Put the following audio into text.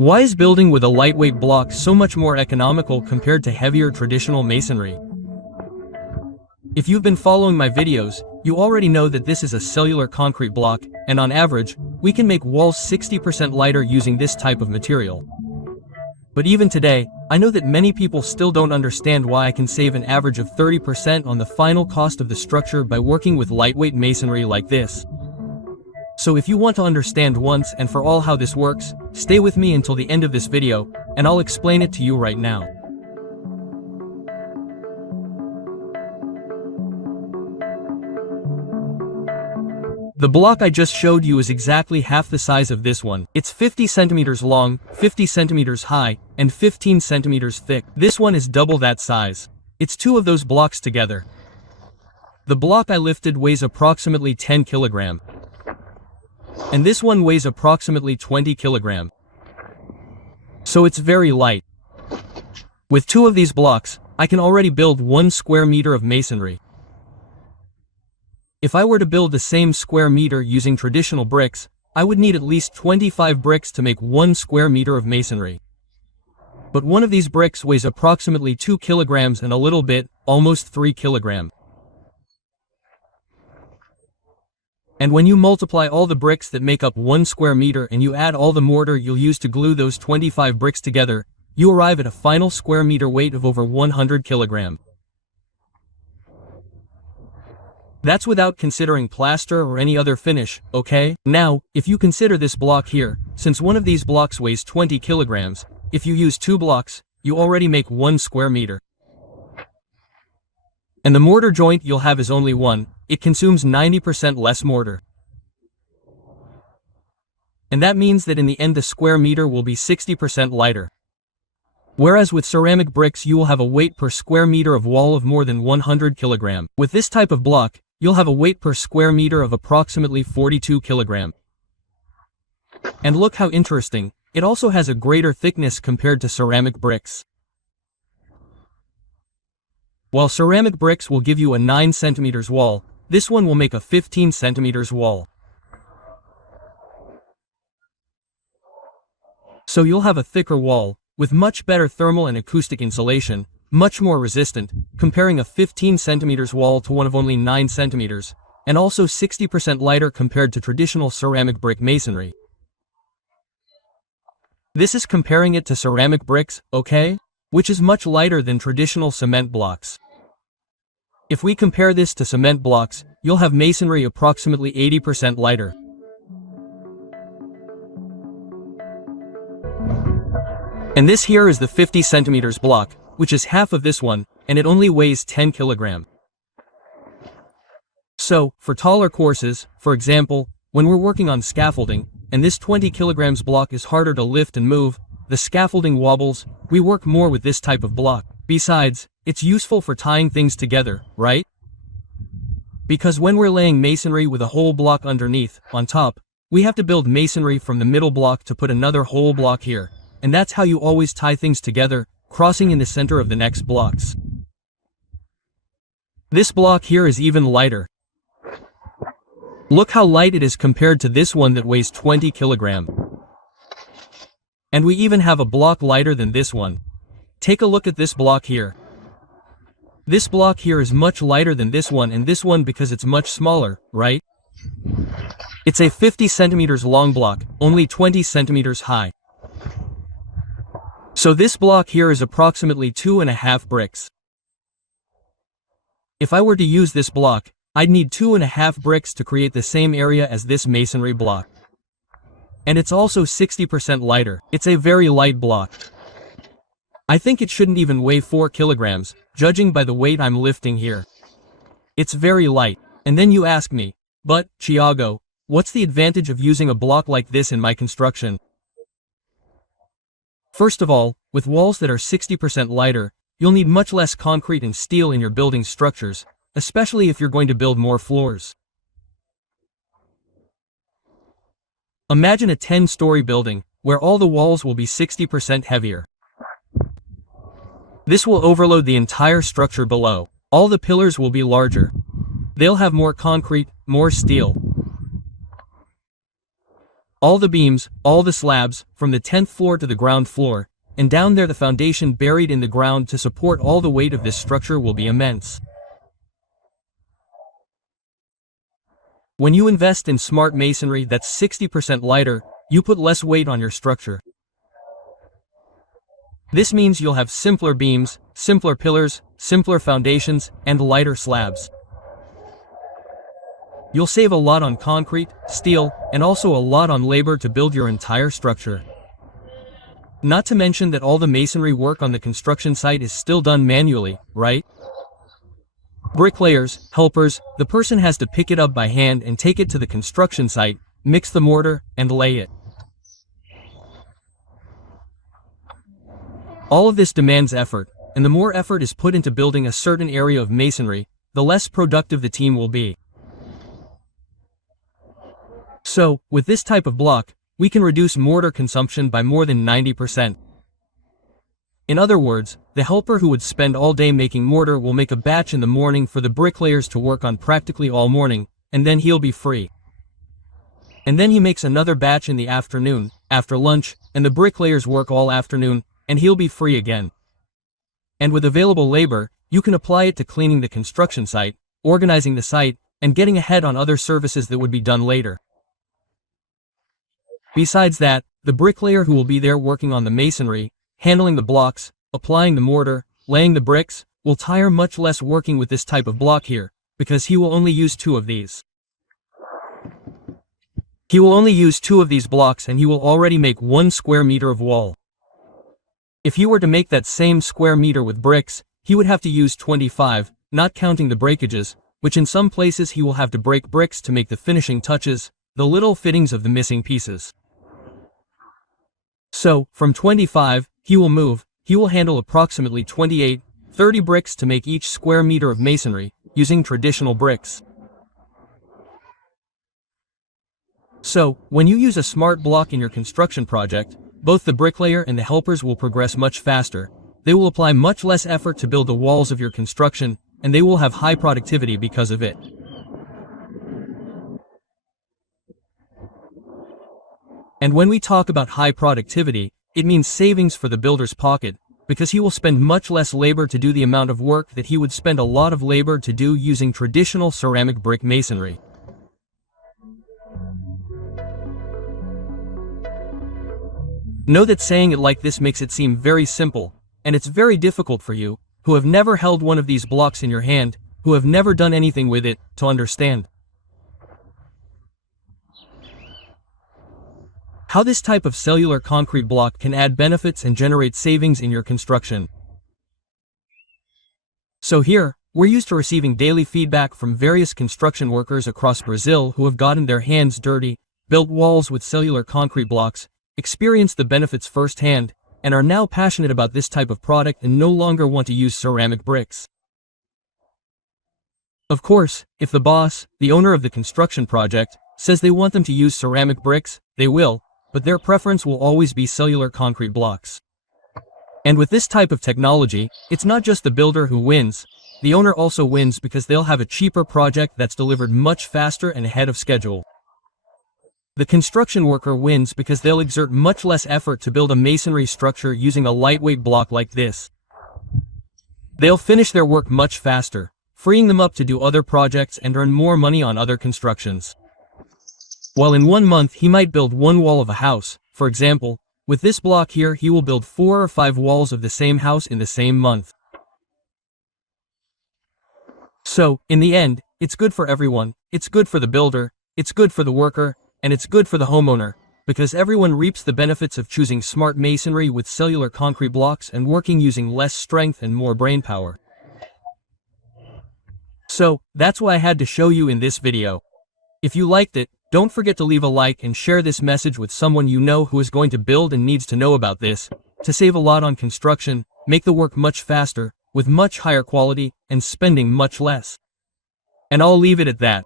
Why is building with a lightweight block so much more economical compared to heavier traditional masonry? If you've been following my videos, you already know that this is a cellular concrete block, and on average, we can make walls 60% lighter using this type of material. But even today, I know that many people still don't understand why I can save an average of 30% on the final cost of the structure by working with lightweight masonry like this. So if you want to understand once and for all how this works, stay with me until the end of this video, and I'll explain it to you right now. The block I just showed you is exactly half the size of this one. It's 50 centimeters long, 50 centimeters high, and 15 centimeters thick. This one is double that size. It's two of those blocks together. The block I lifted weighs approximately 10 kilograms. And this one weighs approximately 20 kilograms. So it's very light. With two of these blocks, I can already build 1 square meter of masonry. If I were to build the same square meter using traditional bricks, I would need at least 25 bricks to make 1 square meter of masonry. But one of these bricks weighs approximately 2 kilograms and a little bit, almost 3 kilograms. And when you multiply all the bricks that make up 1 square meter and you add all the mortar you'll use to glue those 25 bricks together, you arrive at a final square meter weight of over 100 kilograms. That's without considering plaster or any other finish, okay? Now, if you consider this block here, since one of these blocks weighs 20 kilograms, if you use 2 blocks, you already make 1 square meter. And the mortar joint you'll have is only 1, it consumes 90% less mortar. And that means that in the end the square meter will be 60% lighter. Whereas with ceramic bricks you will have a weight per square meter of wall of more than 100 kilograms. With this type of block, you'll have a weight per square meter of approximately 42 kilograms. And look how interesting, it also has a greater thickness compared to ceramic bricks. While ceramic bricks will give you a 9 centimeters wall, this one will make a 15 centimeters wall. So you'll have a thicker wall, with much better thermal and acoustic insulation, much more resistant, comparing a 15 centimeters wall to one of only 9 centimeters, and also 60% lighter compared to traditional ceramic brick masonry. This is comparing it to ceramic bricks, okay? Which is much lighter than traditional cement blocks. If we compare this to cement blocks, you'll have masonry approximately 80% lighter. And this here is the 50 centimeters block, which is half of this one, and it only weighs 10 kilograms. So, for taller courses, for example, when we're working on scaffolding, and this 20 kilograms block is harder to lift and move, the scaffolding wobbles, we work more with this type of block. Besides, it's useful for tying things together, right? Because when we're laying masonry with a whole block underneath, on top, we have to build masonry from the middle block to put another whole block here, and that's how you always tie things together, crossing in the center of the next blocks. This block here is even lighter. Look how light it is compared to this one that weighs 20 kilograms. And we even have a block lighter than this one. Take a look at this block here. This block here is much lighter than this one and this one because it's much smaller, right? It's a 50 centimeters long block, only 20 centimeters high. So this block here is approximately 2.5 bricks. If I were to use this block, I'd need 2.5 bricks to create the same area as this masonry block. And it's also 60% lighter. It's a very light block. I think it shouldn't even weigh 4 kilograms, judging by the weight I'm lifting here. It's very light. And then you ask me, but, Thiago, what's the advantage of using a block like this in my construction? First of all, with walls that are 60% lighter, you'll need much less concrete and steel in your building structures, especially if you're going to build more floors. Imagine a 10-story building, where all the walls will be 60% heavier. This will overload the entire structure below. All the pillars will be larger. They'll have more concrete, more steel. All the beams, all the slabs, from the 10th floor to the ground floor, and down there the foundation buried in the ground to support all the weight of this structure will be immense. When you invest in smart masonry that's 60% lighter, you put less weight on your structure. This means you'll have simpler beams, simpler pillars, simpler foundations, and lighter slabs. You'll save a lot on concrete, steel, and also a lot on labor to build your entire structure. Not to mention that all the masonry work on the construction site is still done manually, right? Bricklayers, helpers, the person has to pick it up by hand and take it to the construction site, mix the mortar, and lay it. All of this demands effort, and the more effort is put into building a certain area of masonry, the less productive the team will be. So, with this type of block, we can reduce mortar consumption by more than 90%. In other words, the helper who would spend all day making mortar will make a batch in the morning for the bricklayers to work on practically all morning, and then he'll be free. And then he makes another batch in the afternoon, after lunch, and the bricklayers work all afternoon, and he'll be free again. And with available labor, you can apply it to cleaning the construction site, organizing the site, and getting ahead on other services that would be done later. Besides that, the bricklayer who will be there working on the masonry, handling the blocks, applying the mortar, laying the bricks, will tire much less working with this type of block here, because he will only use 2 of these. He will only use 2 of these blocks and he will already make 1 square meter of wall. If he were to make that same square meter with bricks, he would have to use 25, not counting the breakages, which in some places he will have to break bricks to make the finishing touches, the little fittings of the missing pieces. So, from 25, he will handle approximately 28, 30 bricks to make each square meter of masonry, using traditional bricks. So, when you use a smart block in your construction project, both the bricklayer and the helpers will progress much faster, they will apply much less effort to build the walls of your construction, and they will have high productivity because of it. And when we talk about high productivity, it means savings for the builder's pocket, because he will spend much less labor to do the amount of work that he would spend a lot of labor to do using traditional ceramic brick masonry. Know that saying it like this makes it seem very simple, and it's very difficult for you, who have never held one of these blocks in your hand, who have never done anything with it, to understand. How this type of cellular concrete block can add benefits and generate savings in your construction. So here, we're used to receiving daily feedback from various construction workers across Brazil who have gotten their hands dirty, built walls with cellular concrete blocks, experienced the benefits firsthand, and are now passionate about this type of product and no longer want to use ceramic bricks. Of course, if the boss, the owner of the construction project, says they want them to use ceramic bricks, they will, but their preference will always be cellular concrete blocks. And with this type of technology, it's not just the builder who wins, the owner also wins because they'll have a cheaper project that's delivered much faster and ahead of schedule. The construction worker wins because they'll exert much less effort to build a masonry structure using a lightweight block like this. They'll finish their work much faster, freeing them up to do other projects and earn more money on other constructions. While in 1 month he might build 1 wall of a house, for example, with this block here he will build 4 or 5 walls of the same house in the same month. So, in the end, it's good for everyone, it's good for the builder, it's good for the worker, and it's good for the homeowner, because everyone reaps the benefits of choosing smart masonry with cellular concrete blocks and working using less strength and more brainpower. So, that's what I had to show you in this video. If you liked it, don't forget to leave a like and share this message with someone you know who is going to build and needs to know about this, to save a lot on construction, make the work much faster, with much higher quality, and spending much less. And I'll leave it at that.